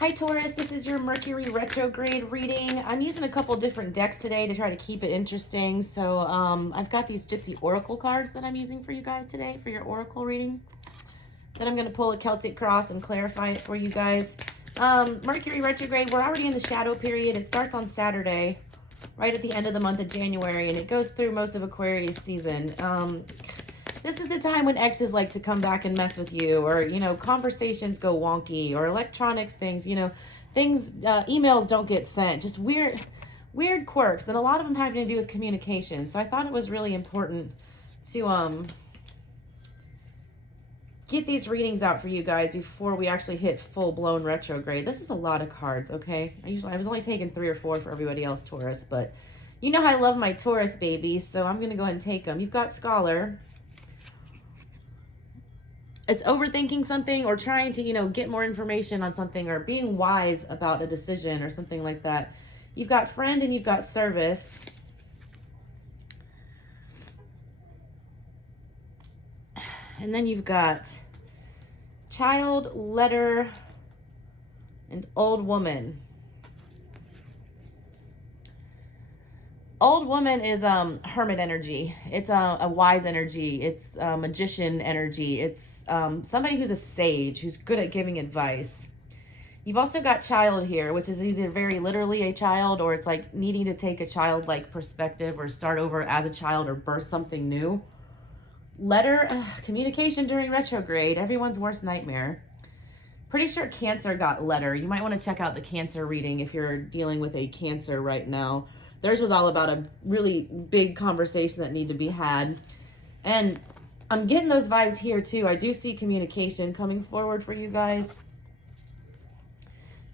Hi Taurus, this is your Mercury retrograde reading. I'm using a couple different decks today to try to keep it interesting. So I've got these Gypsy Oracle cards that I'm using for you guys today for your Oracle reading. Then I'm going to pull a Celtic cross and clarify it for you guys. Mercury retrograde, we're already in the shadow period. It starts on Saturday, right at the end of the month of January, and it goes through most of Aquarius season. This is the time when exes like to come back and mess with you, or, you know, conversations go wonky, or electronics things, you know, things, emails don't get sent, just weird quirks, and a lot of them having to do with communication. So I thought it was really important to, get these readings out for you guys before we actually hit full-blown retrograde. This is a lot of cards, okay? I was only taking 3 or 4 for everybody else, Taurus, but you know how I love my Taurus babies, so I'm going to go ahead and take them. You've got Scholar. It's overthinking something or trying to, you know, get more information on something or being wise about a decision or something like that. You've got Friend and you've got Service. And then you've got Child, Letter, and Old Woman. Old Woman is hermit energy. It's a wise energy. It's magician energy. It's somebody who's a sage, who's good at giving advice. You've also got Child here, which is either very literally a child, or it's like needing to take a childlike perspective or start over as a child or birth something new. Letter, communication during retrograde, everyone's worst nightmare. Pretty sure Cancer got Letter. You might want to check out the Cancer reading if you're dealing with a Cancer right now. Theirs was all about a really big conversation that needed to be had. And I'm getting those vibes here too. I do see communication coming forward for you guys.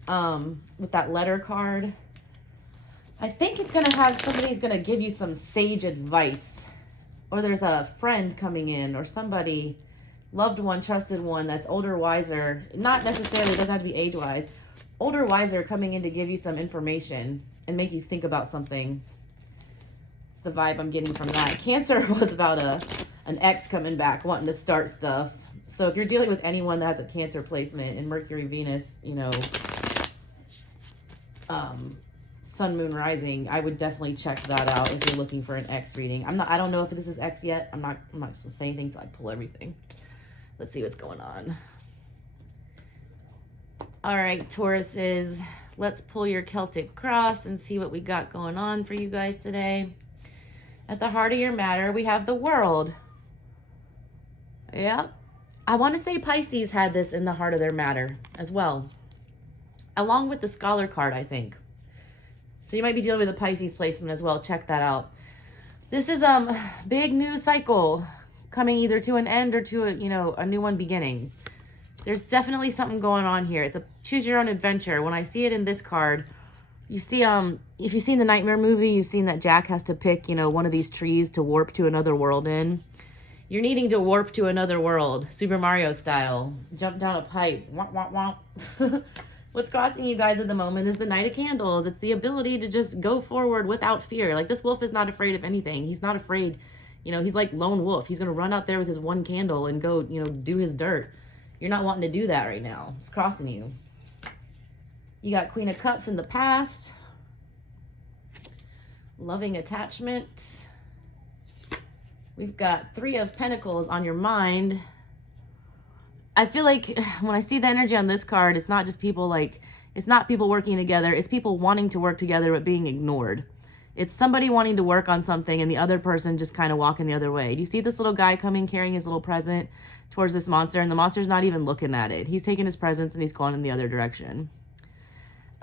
With that Letter card. I think it's going to have somebody's going to give you some sage advice. Or there's a friend coming in, or somebody, loved one, trusted one that's older, wiser. Not necessarily, doesn't have to be age-wise. Older, wiser, coming in to give you some information and make you think about something. It's the vibe I'm getting from that. Cancer was about an ex coming back, wanting to start stuff. So if you're dealing with anyone that has a Cancer placement in Mercury, Venus, you know, Sun, Moon, Rising, I would definitely check that out if you're looking for an X reading. I don't know if this is X yet. I'm not just gonna say anything until I pull everything. Let's see what's going on. All right, Tauruses, let's pull your Celtic cross and see what we got going on for you guys today. At the heart of your matter, we have the World. Yep. I want to say Pisces had this in the heart of their matter as well, along with the Scholar card, I think. So you might be dealing with a Pisces placement as well. Check that out. This is big new cycle coming either to an end or to a, you know, a new one beginning. There's definitely something going on here. It's a choose your own adventure. When I see it in this card, you see if you've seen the Nightmare movie, you've seen that Jack has to pick, you know, one of these trees to warp to another world in. You're needing to warp to another world, Super Mario style. Jump down a pipe. Womp, womp, womp. What's crossing you guys at the moment is the Knight of Candles. It's the ability to just go forward without fear. Like, this wolf is not afraid of anything. He's not afraid. You know, he's like lone wolf. He's going to run out there with his one candle and go, you know, do his dirt. You're not wanting to do that right now. It's crossing you. You got Queen of Cups in the past. Loving attachment. We've got Three of Pentacles on your mind. I feel like when I see the energy on this card, it's not just people it's not people working together. It's people wanting to work together but being ignored. It's somebody wanting to work on something and the other person just kind of walking the other way. Do you see this little guy coming carrying his little present towards this monster, and the monster's not even looking at it? He's taking his presents and he's going in the other direction.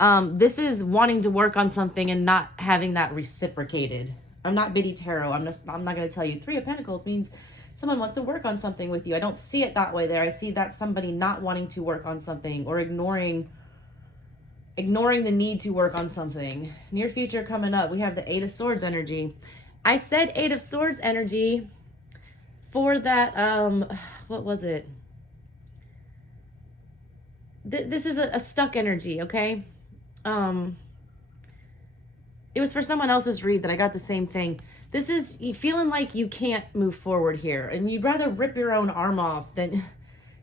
This is wanting to work on something and not having that reciprocated. I'm not Biddy Tarot. I'm not going to tell you. Three of Pentacles means someone wants to work on something with you. I don't see it that way there. I see that somebody not wanting to work on something or ignoring the need to work on something. Near future coming up, we have the Eight of Swords energy. I said Eight of Swords energy for that, what was it? This is a stuck energy, okay? It was for someone else's read that I got the same thing. This is you feeling like you can't move forward here, and you'd rather rip your own arm off than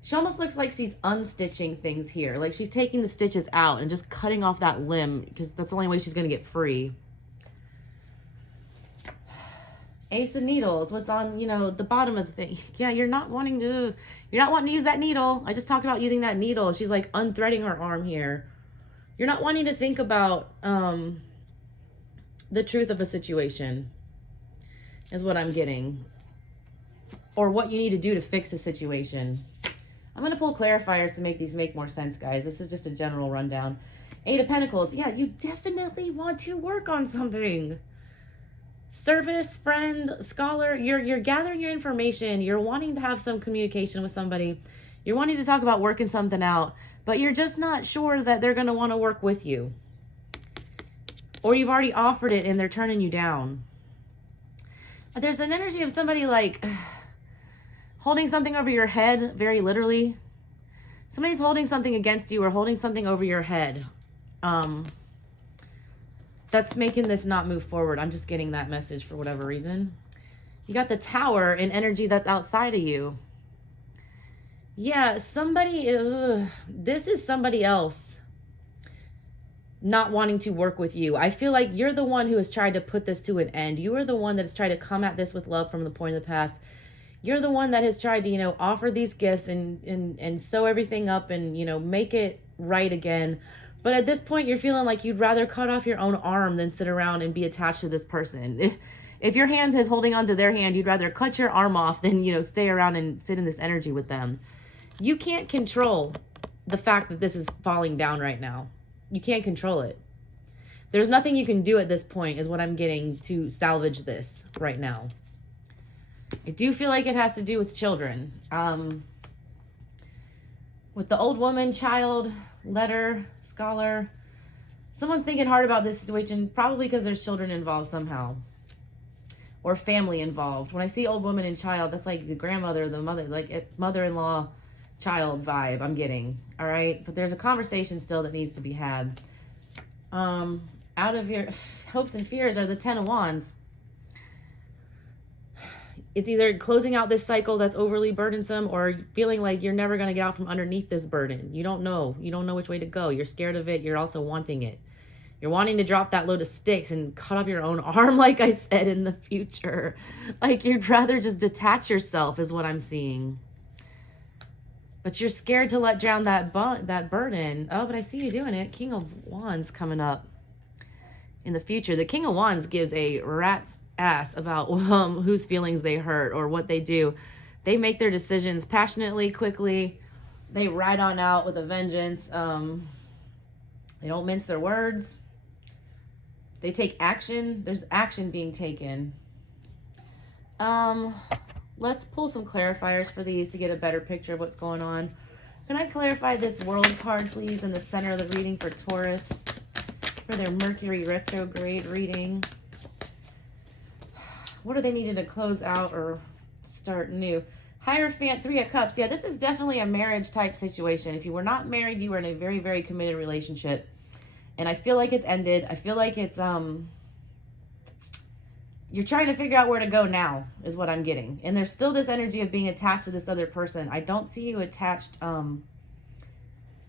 She almost looks like she's unstitching things here. Like she's taking the stitches out and just cutting off that limb because that's the only way she's going to get free. Ace of Needles, what's on, you know, the bottom of the thing. Yeah, you're not wanting to use that needle. I just talked about using that needle. She's like unthreading her arm here. You're not wanting to think about the truth of a situation is what I'm getting. Or what you need to do to fix a situation. I'm going to pull clarifiers to make these make more sense, guys. This is just a general rundown. 8 of Pentacles. Yeah, you definitely want to work on something. Service, friend, scholar, you're gathering your information. You're wanting to have some communication with somebody. You're wanting to talk about working something out, but you're just not sure that they're going to want to work with you. Or you've already offered it and they're turning you down. There's an energy of somebody like holding something over your head, very literally. Somebody's holding something against you or holding something over your head. That's making this not move forward. I'm just getting that message for whatever reason. You got the Tower in energy that's outside of you. Yeah, somebody, this is somebody else not wanting to work with you. I feel like you're the one who has tried to put this to an end. You are the one that has tried to come at this with love from the point of the past. You're the one that has tried to, you know, offer these gifts and sew everything up and, you know, make it right again. But at this point, you're feeling like you'd rather cut off your own arm than sit around and be attached to this person. If your hand is holding onto their hand, you'd rather cut your arm off than, you know, stay around and sit in this energy with them. You can't control the fact that this is falling down right now. You can't control it. There's nothing you can do at this point is what I'm getting to salvage this right now. I do feel like it has to do with children. With the old woman, child, letter, scholar, someone's thinking hard about this situation, probably because there's children involved somehow. Or family involved. When I see old woman and child, that's like the grandmother, the mother, like mother-in-law, child vibe I'm getting. All right. But there's a conversation still that needs to be had. Out of your hopes and fears are the 10 of Wands. It's either closing out this cycle that's overly burdensome or feeling like you're never going to get out from underneath this burden. You don't know. You don't know which way to go. You're scared of it. You're also wanting it. You're wanting to drop that load of sticks and cut off your own arm, like I said, in the future. Like you'd rather just detach yourself is what I'm seeing. But you're scared to let down that burden. Oh, but I see you doing it. King of Wands coming up in the future. The King of Wands gives a rat's ass about whose feelings they hurt or what they do. They make their decisions passionately, quickly. They ride on out with a vengeance. They don't mince their words. They take action. There's action being taken. Let's pull some clarifiers for these to get a better picture of what's going on. Can I clarify this World card, please, in the center of the reading for Taurus, for their Mercury Retrograde reading? What do they needed to close out or start new? Hierophant, 3 of Cups. Yeah, this is definitely a marriage type situation. If you were not married, you were in a very, very committed relationship. And I feel like it's ended. I feel like it's, you're trying to figure out where to go now is what I'm getting. And there's still this energy of being attached to this other person. I don't see you attached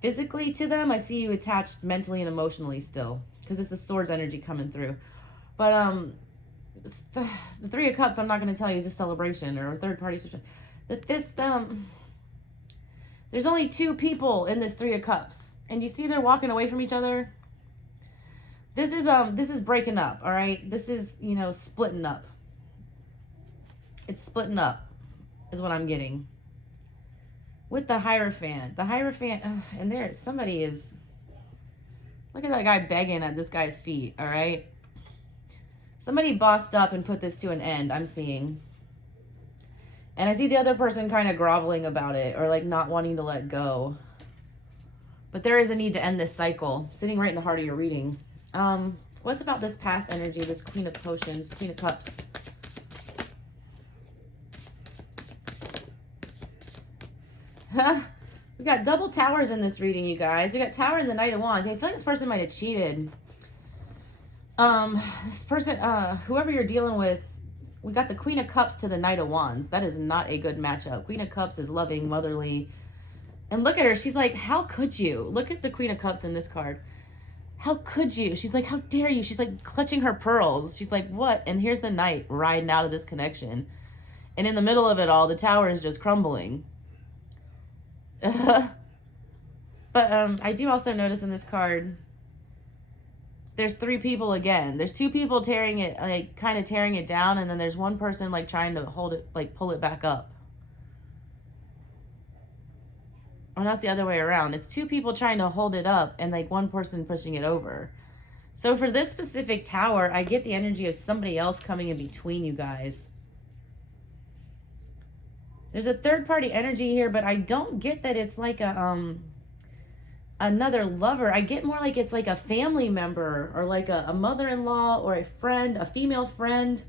physically to them. I see you attached mentally and emotionally still because it's the Swords energy coming through. But the 3 of Cups, I'm not going to tell you is a celebration or a third party situation. That this, there's only 2 people in this 3 of Cups. And you see they're walking away from each other. This is breaking up, all right? This is, you know, splitting up. It's splitting up is what I'm getting. With the Hierophant. The Hierophant, and there, somebody is, look at that guy begging at this guy's feet, all right? Somebody bossed up and put this to an end, I'm seeing. And I see the other person kind of groveling about it or like not wanting to let go. But there is a need to end this cycle, sitting right in the heart of your reading. What's about this past energy, this Queen of Potions, Queen of Cups? We got double towers in this reading, you guys. We got Tower and the Knight of Wands. I feel like this person might have cheated. This person, whoever you're dealing with, we got the Queen of Cups to the Knight of Wands. That is not a good matchup. Queen of Cups is loving, motherly, And look at her. She's like, how could you? Look at the Queen of Cups in this card. How could you? She's like, how dare you? She's like clutching her pearls. She's like, what? And here's the Knight riding out of this connection. And in the middle of it all, the Tower is just crumbling. But I do also notice in this card, there's 3 people again. There's 2 people tearing it, like kind of tearing it down. And then there's one person like trying to hold it, like pull it back up. Oh, that's the other way around. It's 2 people trying to hold it up and like one person pushing it over. So for this specific tower, I get the energy of somebody else coming in between you guys. There's a third party energy here, but I don't get that it's like a another lover. I get more like it's like a family member or like a mother-in-law or a friend, a female friend.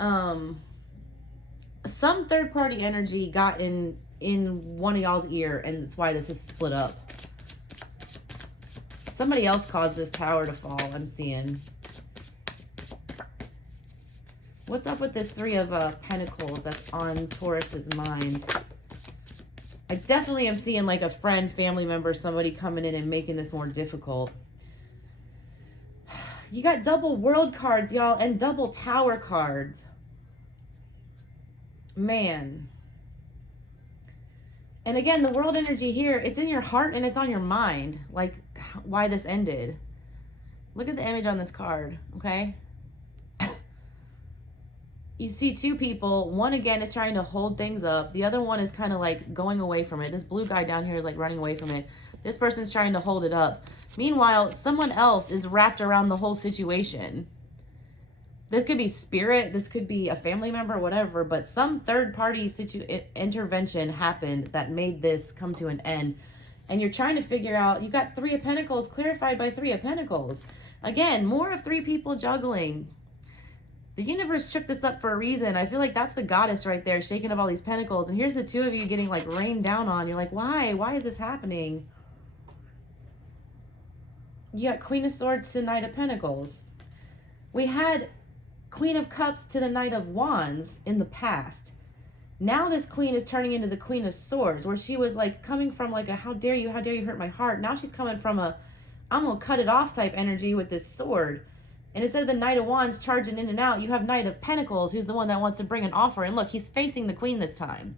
Some third party energy got in one of y'all's ear, and that's why this is split up. Somebody else caused this tower to fall, I'm seeing. What's up with this 3 of Pentacles that's on Taurus's mind? I definitely am seeing like a friend, family member, somebody coming in and making this more difficult. You got double World cards, y'all, and double Tower cards. Man. And again, the World energy here, it's in your heart and it's on your mind. Like, why this ended. Look at the image on this card, okay? You see 2 people. One, again, is trying to hold things up. The other one is kind of like going away from it. This blue guy down here is like running away from it. This person's trying to hold it up. Meanwhile, someone else is wrapped around the whole situation. This could be spirit. This could be a family member, whatever. But some third-party intervention happened that made this come to an end. And you're trying to figure out, you got 3 of Pentacles clarified by 3 of Pentacles. Again, more of 3 people juggling. The universe shook this up for a reason. I feel like that's the goddess right there, shaking up all these pentacles. And here's the 2 of you getting like rained down on. You're like, why? Why is this happening? You got Queen of Swords to Knight of Pentacles. We had Queen of Cups to the Knight of Wands in the past. Now this queen is turning into the Queen of Swords, where she was like coming from like a how dare you hurt my heart. Now she's coming from a I'm gonna cut it off type energy with this sword. And instead of the Knight of Wands charging in and out, you have Knight of Pentacles, who's the one that wants to bring an offer. And look, he's facing the queen this time.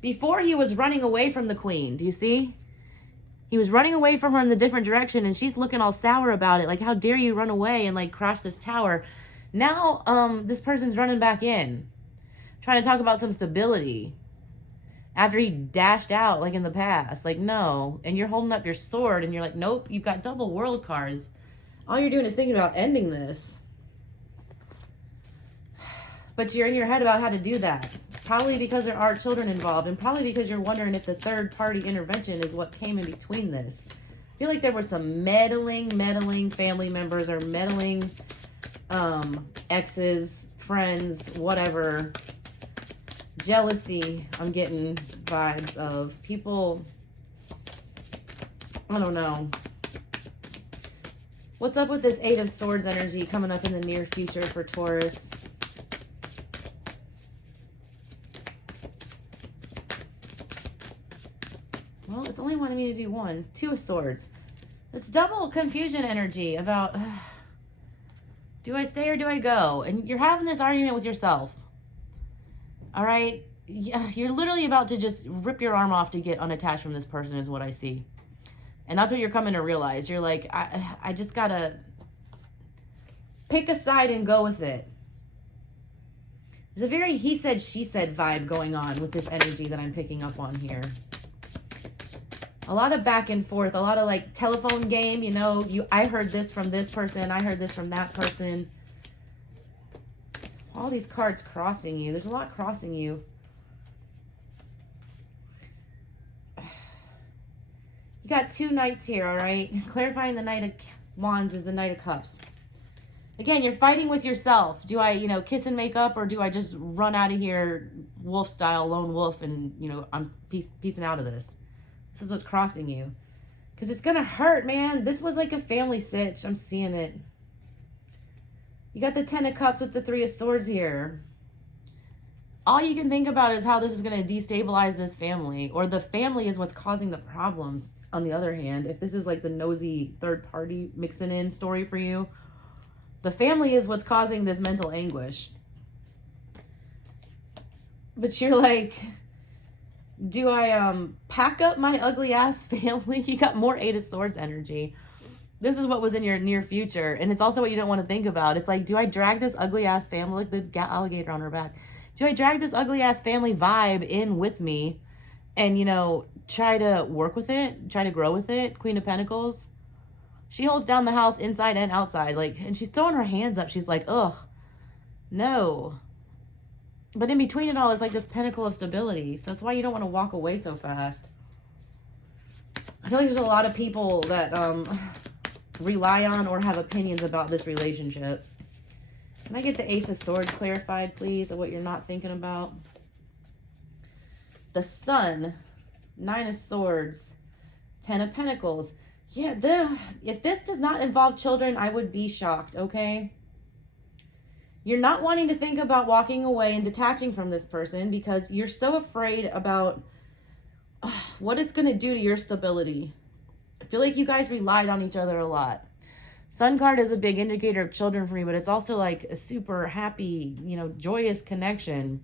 Before, he was running away from the queen. Do you see? He was running away from her in the different direction, and she's looking all sour about it. Like, how dare you run away and, like, crash this tower? Now, this person's running back in, trying to talk about some stability. After he dashed out, like, in the past. Like, no. And you're holding up your sword, and you're like, nope, you've got double World cards. All you're doing is thinking about ending this. But you're in your head about how to do that. Probably because there are children involved, and probably because you're wondering if the third-party intervention is what came in between this. I feel like there were some meddling family members or meddling exes, friends, whatever. Jealousy, I'm getting vibes of people. I don't know. What's up with this 8 of Swords energy coming up in the near future for Taurus? Well, it's only wanting me to do 1. 2 of Swords. It's double confusion energy about, do I stay or do I go? And you're having this argument with yourself. All right? You're literally about to just rip your arm off to get unattached from this person is what I see. And that's what you're coming to realize. You're like, I just got to pick a side and go with it. There's a very he said, she said vibe going on with this energy that I'm picking up on here. A lot of back and forth, a lot of like telephone game, you know, I heard this from this person, I heard this from that person. All these cards crossing you. There's a lot crossing you. You got 2 knights here, all right? Clarifying the Knight of Wands is the Knight of Cups. Again, you're fighting with yourself. Do I, kiss and make up, or do I just run out of here wolf style, lone wolf, and, I'm piecing out of this? This is what's crossing you. Because it's going to hurt, man. This was like a family sitch. I'm seeing it. You got the 10 of Cups with the 3 of Swords here. all you can think about is how this is going to destabilize this family, or the family is what's causing the problems. On the other hand, if this is like the nosy third party mixing in story for you, the family is what's causing this mental anguish. But you're like, do I pack up my ugly ass family? You got more Eight of Swords energy. This is what was in your near future. And it's also what you don't want to think about. It's like, do I drag this ugly ass family, like the alligator on her back? Do I drag this ugly ass family vibe in with me and, you know, try to work with it, try to grow with it? Queen of Pentacles. She holds down the house inside and outside. Like, and she's throwing her hands up. She's like, ugh, no. But in between it all is like this Pentacle of Stability. So that's why you don't want to walk away so fast. I feel like there's a lot of people that rely on or have opinions about this relationship. Can I get the Ace of Swords clarified, please, of what you're not thinking about? The Sun, Nine of Swords, Ten of Pentacles. Yeah, if this does not involve children, I would be shocked, okay? You're not wanting to think about walking away and detaching from this person because you're so afraid about what it's going to do to your stability. I feel like you guys relied on each other a lot. Sun card is a big indicator of children for me, but it's also like a super happy, you know, joyous connection.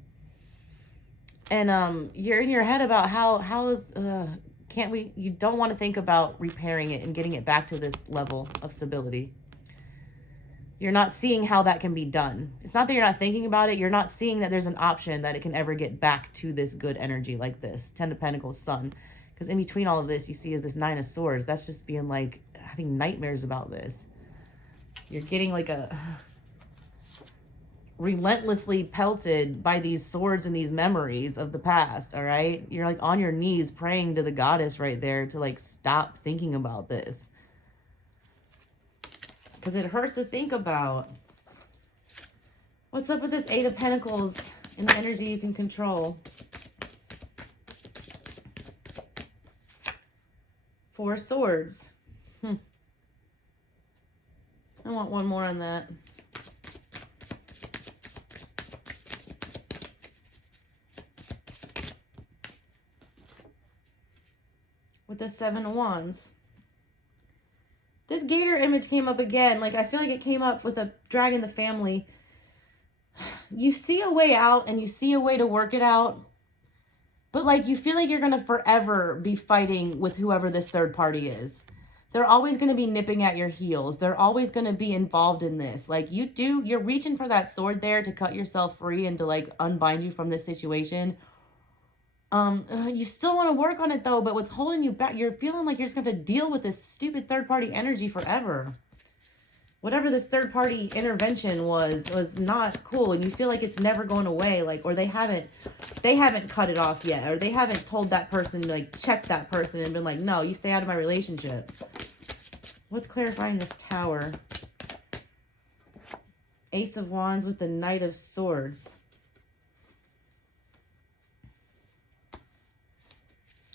And you're in your head about you don't want to think about repairing it and getting it back to this level of stability. You're not seeing how that can be done. It's not that you're not thinking about it. You're not seeing that there's an option that it can ever get back to this good energy like this. Ten of Pentacles, Sun. Because in between all of this, you see is this Nine of Swords. That's just being like having nightmares about this. You're getting like a relentlessly pelted by these swords and these memories of the past, all right? You're like on your knees praying to the goddess right there to like stop thinking about this. Because it hurts to think about. What's up with this Eight of Pentacles and the energy you can control? Four of Swords. I want one more on that. With the Seven of Wands. This gator image came up again. Like, I feel like it came up with a dragon the family. You see a way out and you see a way to work it out. But, like, you feel like you're going to forever be fighting with whoever this third party is. They're always going to be nipping at your heels. They're always going to be involved in this. Like, you're reaching for that sword there to cut yourself free and to, like, unbind you from this situation. You still want to work on it though, but what's holding you back, you're feeling like you're just going to have to deal with this stupid third party energy forever. Whatever this third party intervention was not cool, and you feel like it's never going away, like, or they haven't cut it off yet, or they haven't told that person, like, check that person and been like, no, you stay out of my relationship. What's clarifying this Tower? Ace of Wands with the Knight of Swords.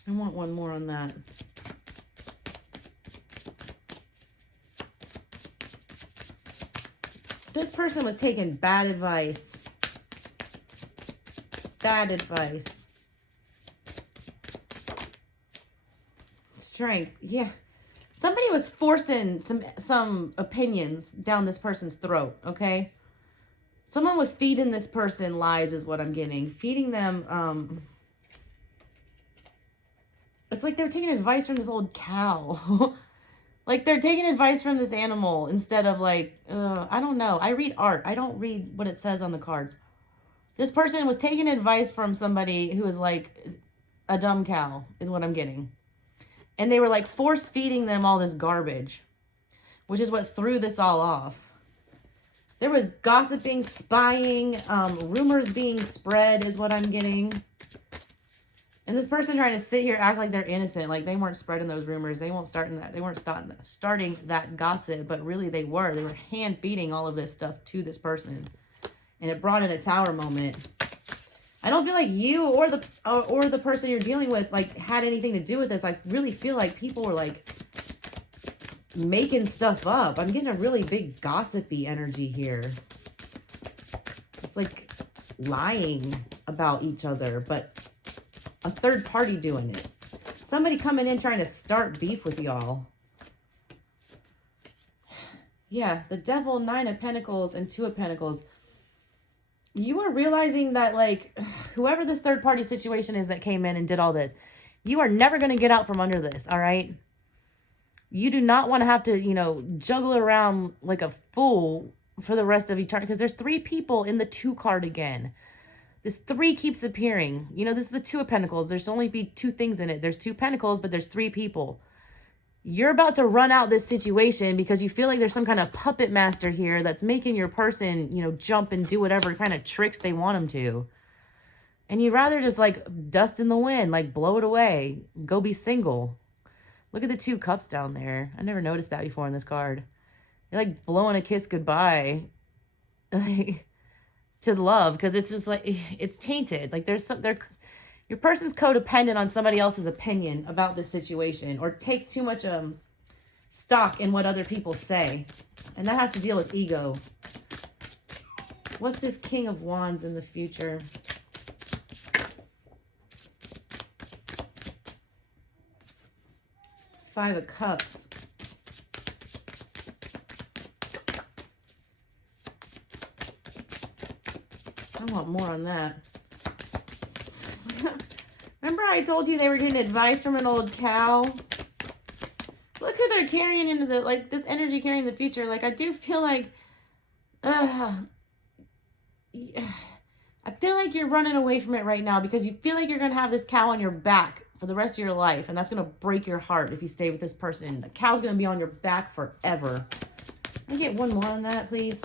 I want one more on that. This person was taking bad advice. Bad advice. Strength. Yeah. Somebody was forcing some opinions down this person's throat, okay? Someone was feeding this person lies is what I'm getting. Feeding them, it's like they're taking advice from this old cow. Like, they're taking advice from this animal instead of, like, I don't know. I read art. I don't read what it says on the cards. This person was taking advice from somebody who is, like, a dumb cow, is what I'm getting. And they were, like, force-feeding them all this garbage, which is what threw this all off. There was gossiping, spying, rumors being spread is what I'm getting. And this person trying to sit here, act like they're innocent, like they weren't spreading those rumors. They weren't starting that gossip, but really they were. They were hand feeding all of this stuff to this person. And it brought in a Tower moment. I don't feel like you or the person you're dealing with, like, had anything to do with this. I really feel like people were, like, making stuff up. I'm getting a really big gossipy energy here. It's like lying. about each other, but a third party doing it. Somebody coming in trying to start beef with y'all. Yeah, the Devil, 9 of Pentacles, and 2 of Pentacles. You are realizing that, like, whoever this third party situation is that came in and did all this, you are never going to get out from under this, all right? You do not want to have to, you know, juggle around like a fool for the rest of eternity, because there's 3 people in the 2 card again. This 3 keeps appearing. You know, this is the 2 of Pentacles. There's only be 2 things in it. There's 2 Pentacles, but there's 3 people. You're about to run out this situation because you feel like there's some kind of puppet master here that's making your person, you know, jump and do whatever kind of tricks they want them to. And you'd rather just like dust in the wind, like blow it away, go be single. Look at the 2 cups down there. I never noticed that before in this card. You're like blowing a kiss goodbye like, to love, because it's just like, it's tainted. Like there's some, your person's codependent on somebody else's opinion about this situation, or takes too much stock in what other people say. And that has to deal with ego. What's this King of Wands in the future? Five of Cups. I want more on that. Remember I told you they were getting advice from an old cow? Look who they're carrying into the, like, this energy carrying the future. Like, I do feel like, I feel like you're running away from it right now because you feel like you're going to have this cow on your back for the rest of your life. And that's going to break your heart if you stay with this person. The cow's going to be on your back forever. Can I get one more on that, please?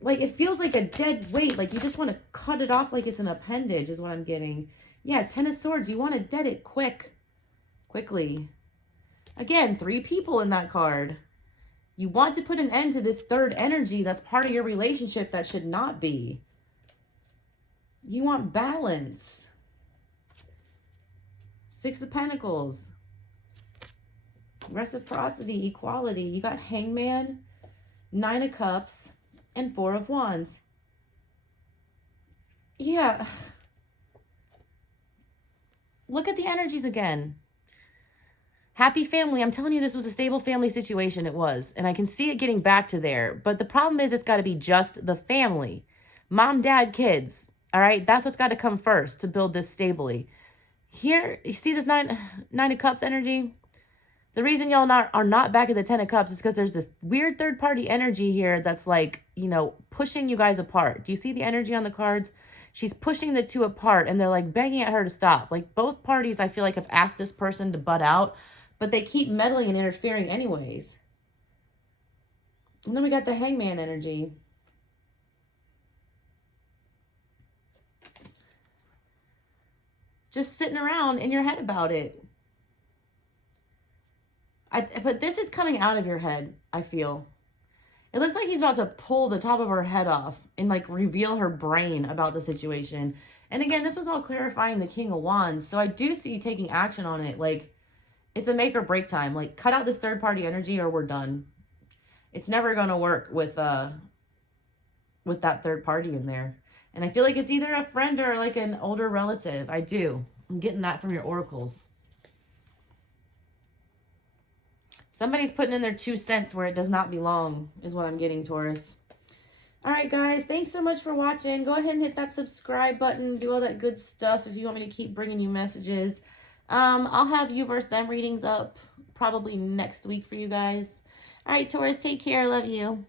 Like, it feels like a dead weight. Like, you just want to cut it off like it's an appendage is what I'm getting. Yeah, 10 of Swords. You want to dead it quickly. Again, 3 people in that card. You want to put an end to this third energy that's part of your relationship that should not be. You want balance. 6 of Pentacles. Reciprocity, equality. You got Hangman, 9 of Cups, and 4 of Wands. Yeah. Look at the energies again. Happy family. I'm telling you, this was a stable family situation. It was. And I can see it getting back to there. But the problem is it's got to be just the family. Mom, dad, kids. All right? That's what's got to come first to build this stably. Here, you see this nine of Cups energy? The reason y'all are not back at the 10 of Cups is because there's this weird third-party energy here that's like, you know, pushing you guys apart. Do you see the energy on the cards? She's pushing the 2 apart, and they're like begging at her to stop. Like, both parties, I feel like, have asked this person to butt out, but they keep meddling and interfering anyways. And then we got the Hangman energy. Just sitting around in your head about it. But this is coming out of your head, I feel. It looks like he's about to pull the top of her head off and like reveal her brain about the situation. And again, this was all clarifying the King of Wands. So I do see you taking action on it. Like, it's a make or break time. Like, cut out this third party energy or we're done. It's never going to work with that third party in there. And I feel like it's either a friend or like an older relative. I do. I'm getting that from your oracles. Somebody's putting in their 2 cents where it does not belong is what I'm getting, Taurus. All right, guys. Thanks so much for watching. Go ahead and hit that subscribe button. Do all that good stuff if you want me to keep bringing you messages. I'll have you versus them readings up probably next week for you guys. All right, Taurus, take care. Love you.